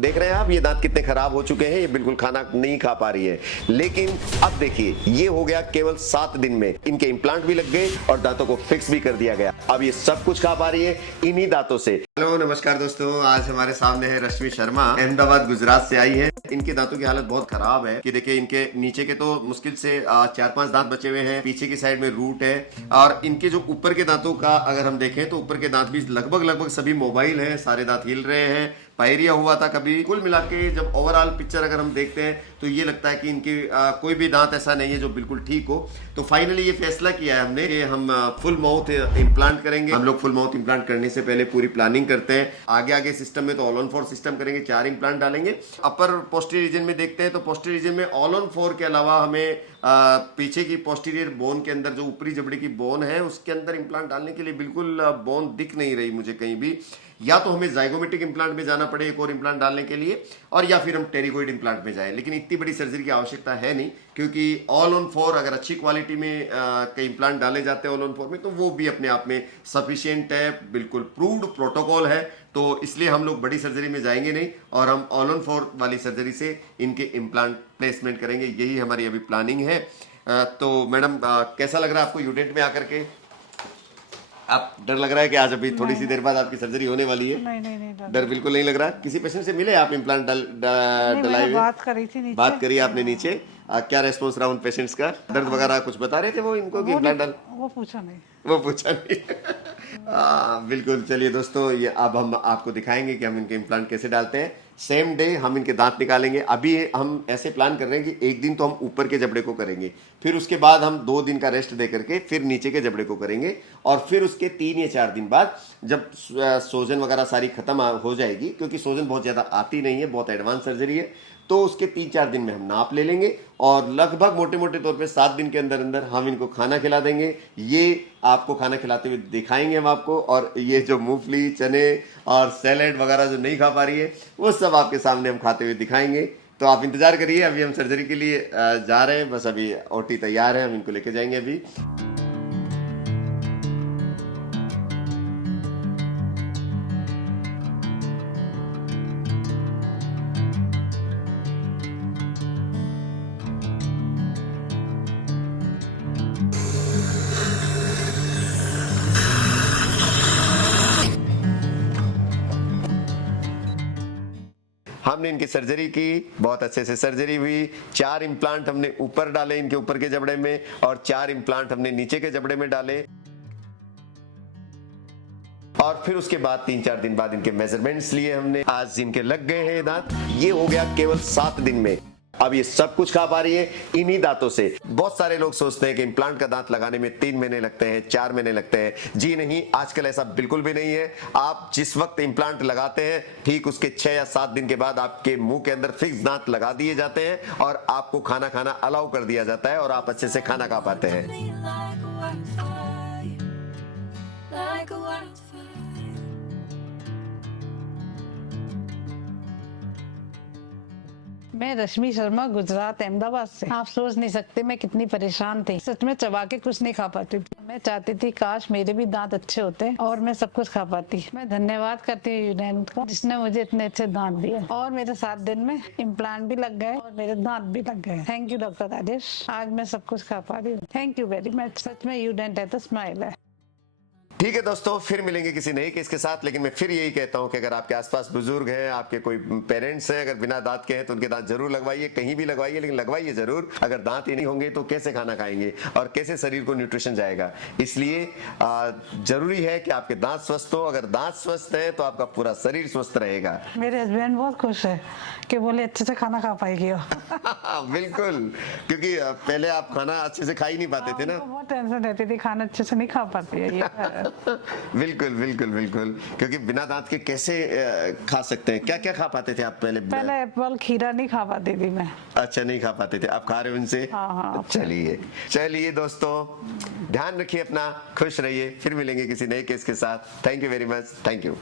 देख रहे हैं आप, ये दांत कितने खराब हो चुके हैं, ये बिल्कुल खाना नहीं खा पा रही है। लेकिन अब देखिए, ये हो गया केवल 7 दिन में, इनके इम्प्लांट भी लग गए और दांतों को फिक्स भी कर दिया गया। अब ये सब कुछ खा पा रही है इन्हीं दांतों से। हेलो नमस्कार दोस्तों, आज हमारे सामने है रश्मि शर्मा, अहमदाबाद गुजरात से आई है। इनके दांतों की हालत बहुत खराब है कि देखिए, इनके नीचे के तो मुश्किल से 4-5 दांत बचे हुए हैं, पीछे की साइड में रूट है, और इनके जो ऊपर के दांतों का अगर हम देखें तो ऊपर के दांत भी लगभग सभी मोबाइल है, सारे दांत हिल रहे हैं, पायरिया हुआ था कभी। कुल मिला के जब ओवरऑल पिक्चर अगर हम देखते हैं तो ये लगता है कि इनके कोई भी दांत ऐसा नहीं है जो बिल्कुल ठीक हो। तो फाइनली ये फैसला किया है हमने कि हम फुल माउथ इम्प्लांट करेंगे। हम लोग फुल माउथ इम्प्लांट करने से पहले पूरी प्लानिंग करते हैं। आगे सिस्टम में तो ऑल ऑन 4 सिस्टम करेंगे, 4 इम्प्लांट डालेंगे। अपर पोस्टीरियर रीजन में देखते हैं तो पोस्टीरियर रीजन में ऑल ऑन 4 के अलावा हमें पीछे की पोस्टीरियर बोन के अंदर जो ऊपरी जबड़े की बोन है उसके अंदर इम्प्लांट डालने के लिए बिल्कुल बोन दिख नहीं रही मुझे कहीं भी। या तो हमें जाइगोमेटिक इम्प्लांट में जाना पड़े एक और इम्प्लांट डालने के लिए, और या फिर हम टेरिगोइड इम्प्लांट में जाएं। लेकिन इतनी बड़ी सर्जरी की आवश्यकता है नहीं, क्योंकि ऑल ऑन 4 अगर अच्छी क्वालिटी में कई इम्प्लांट डाले जाते हैं ऑल ऑन 4 में, तो वो भी अपने आप में सफिशिएंट है, बिल्कुल प्रूव्ड प्रोटोकॉल है। तो इसलिए हम लोग बड़ी सर्जरी में जाएंगे नहीं और हम ऑल ऑन 4 वाली सर्जरी से इनके इम्प्लांट प्लेसमेंट करेंगे। यही हमारी अभी प्लानिंग है। तो मैडम, कैसा लग रहा है आपको यूडेंट में आकर के? आप डर लग रहा है कि आज अभी थोड़ी सी देर बाद आपकी सर्जरी होने वाली है? नहीं, डर बिल्कुल नहीं लग रहा। किसी पेशेंट से मिले आप इम्प्लांट डलाए हुए? बात करी थी नीचे। बात करी आपने नीचे? क्या रेस्पॉन्स रहा उन पेशेंट्स का? दर्द वगैरह कुछ बता रहे थे वो इनको कि इम्प्लांट डाल? वो पूछा नहीं। वो पूछा नहीं। बिल्कुल। चलिए दोस्तों, ये अब हम आपको दिखाएंगे कि हम इनके इम्प्लांट कैसे डालते हैं। सेम डे हम इनके दांत निकालेंगे। अभी हम ऐसे प्लान कर रहे हैं कि एक दिन तो हम ऊपर के जबड़े को करेंगे, फिर उसके बाद हम 2 दिन का रेस्ट दे करके फिर नीचे के जबड़े को करेंगे, और फिर उसके 3 या 4 दिन बाद जब सोजन वगैरह सारी खत्म हो जाएगी, क्योंकि सोजन बहुत ज्यादा आती नहीं है, बहुत एडवांस सर्जरी है, तो उसके 3-4 दिन में हम नाप ले लेंगे और लगभग मोटे मोटे तौर पे 7 दिन के अंदर अंदर हम इनको खाना खिला देंगे। ये आपको खाना खिलाते हुए दिखाएंगे हम आपको, और ये जो मूंगफली, चने और सैलेड वगैरह जो नहीं खा पा रही है वो सब आपके सामने हम खाते हुए दिखाएंगे। तो आप इंतजार करिए। अभी हम सर्जरी के लिए जा रहे हैं, बस अभी ओटी तैयार है, हम इनको लेके जाएंगे अभी। हमने इनकी सर्जरी की, बहुत अच्छे से सर्जरी हुई। 4 इम्प्लांट हमने ऊपर डाले इनके ऊपर के जबड़े में, और 4 इम्प्लांट हमने नीचे के जबड़े में डाले, और फिर उसके बाद 3-4 दिन बाद इनके मेजरमेंट्स लिए हमने। आज इनके लग गए हैं दांत। ये हो गया केवल 7 दिन में। अब ये सब कुछ खा पा रही है इन्हीं दांतों से। बहुत सारे लोग सोचते हैं कि इम्प्लांट का दांत लगाने में 3 महीने लगते हैं, 4 महीने लगते हैं। जी नहीं, आजकल ऐसा बिल्कुल भी नहीं है। आप जिस वक्त इम्प्लांट लगाते हैं, ठीक उसके 6 या 7 दिन के बाद आपके मुंह के अंदर फिक्स दांत लगा दिए जाते हैं और आपको खाना खाना अलाउ कर दिया जाता है और आप अच्छे से खाना खा पाते हैं। मैं रश्मि शर्मा, गुजरात अहमदाबाद से। आप सोच नहीं सकते मैं कितनी परेशान थी। सच में चबा के कुछ नहीं खा पाती थी। मैं चाहती थी काश मेरे भी दांत अच्छे होते और मैं सब कुछ खा पाती। मैं धन्यवाद करती हूँ यूडेंट का, जिसने मुझे इतने अच्छे दांत दिए, और मेरे 7 दिन में इम्प्लांट भी लग गए और मेरे दांत भी लग गए। थैंक यू डॉक्टर राजेश, आज मैं सब कुछ खा पा रही हूँ। Thank you very much. सच में यूडेंट है तो स्माइल है। ठीक है दोस्तों, फिर मिलेंगे किसी नए केस के साथ। लेकिन मैं फिर यही कहता हूं कि अगर आपके आसपास बुजुर्ग हैं, आपके कोई पेरेंट्स हैं, अगर बिना दांत के हैं तो उनके दांत जरूर लगवाइए, कहीं भी लगवाइए, लेकिन लगवाइए जरूर। अगर दांत ही नहीं होंगे तो कैसे खाना खाएंगे और कैसे शरीर को न्यूट्रिशन जाएगा? इसलिए जरूरी है कि आपके दांत स्वस्थ हो। अगर दांत स्वस्थ है तो आपका पूरा शरीर स्वस्थ रहेगा। मेरे हस्बैंड बहुत खुश है कि बोले अच्छे से खाना खा पाएगी। बिल्कुल, क्योंकि पहले आप खाना अच्छे से खा ही नहीं पाते थे ना। बहुत टेंशन रहती थी, खाना अच्छे से नहीं खा पाती है ये। बिल्कुल बिल्कुल बिल्कुल, क्योंकि बिना दांत के कैसे खा सकते हैं? क्या क्या खा पाते थे आप पहले? पहले एप्पल, खीरा नहीं खा पाती थी मैं। अच्छा, नहीं खा पाते थे, आप खा रहे हो उनसे? हाँ। चलिए दोस्तों, ध्यान रखिए अपना, खुश रहिए। फिर मिलेंगे किसी नए केस के साथ। Thank you very much. Thank you.